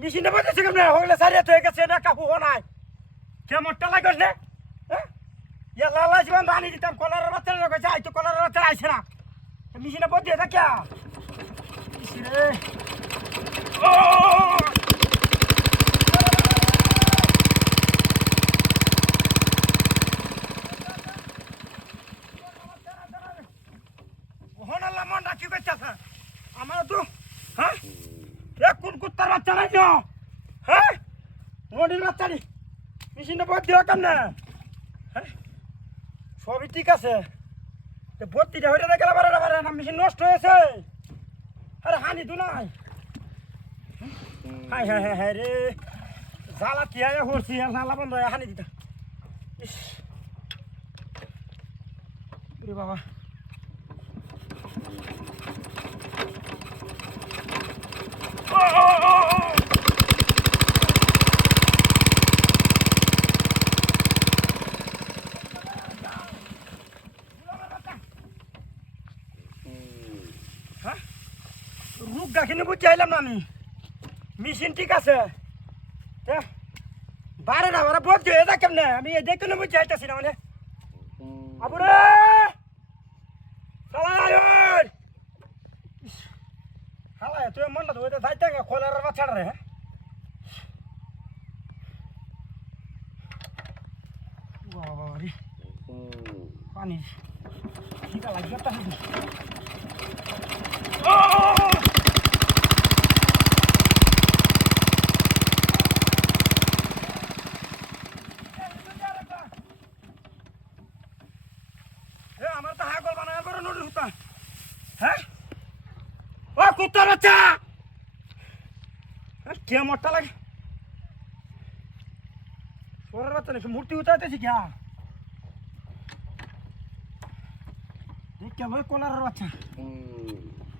মেশিনে বসেছে কেমন? হইলে সারিয়া তো গেছে না কাকু নাই। কেমন টালা করলে হ্যাঁ? ইয়া লালা জীবন বানি দিতাম কলার বাচ্চা গেছে আই তো কলার বাচ্চা আইছে না। মেশিনে বসে দেখিয়া। রে! আমার তো হ্যাঁ কোন কুত্তার বাচ্চা নাই না হ্যাঁ মনির বাচ্চারি মেশিনটা ভর্তি হয় কেমনে হ্যাঁ সবই ঠিক আছে ভর্তিটা হয়ে গেলে বারে বারে না মেশিন নষ্ট হয়েছে আরে হানি তো নাই হাই হাই হাই হাই রে। জ্বালা কি আয় হরছি আর জ্বালা বন্ধ হয় হানি দিতা। রে বাবা। রূপ গাখিনি বুঝতে আইলাম না আমি? মেশিন ঠিক আছে? তে, বারে বারে বলতে এটা কেমনে? আমি দেখে না বুঝতে আইতাছি না মানে। আবুরে! হালায় তুই মনটা ধুইতে যাইতে খোলার বাচ্চাটা রে হ্যাঁ? বাবারে। পানি ঠিক আছে লাগবে হুতা হ্যাঁ? ও কুত্তার বাচ্চা! কে মোটটা লাগে সোরের বাচ্চা নাকি? মূর্তি উঠাইতেছি কি হ্যাঁ কে লই কলারের বাচ্চা?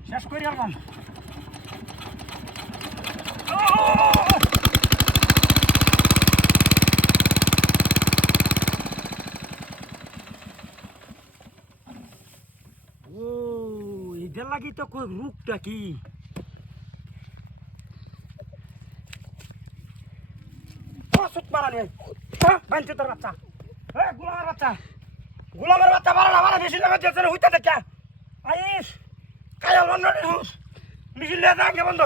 শেষ করি আলবাম ও এদের লাগি তো রূপটা কি? সুত মারা নেই তোর বাচ্চা। হ্যাঁ গুলামের বাচ্চা। গুলামের বাচ্চা মারা না মারা মেশিন লাগা যেতে হইতে দেখা আইস কায়াল বন্ধ মেশিন দিয়ে বন্ধ।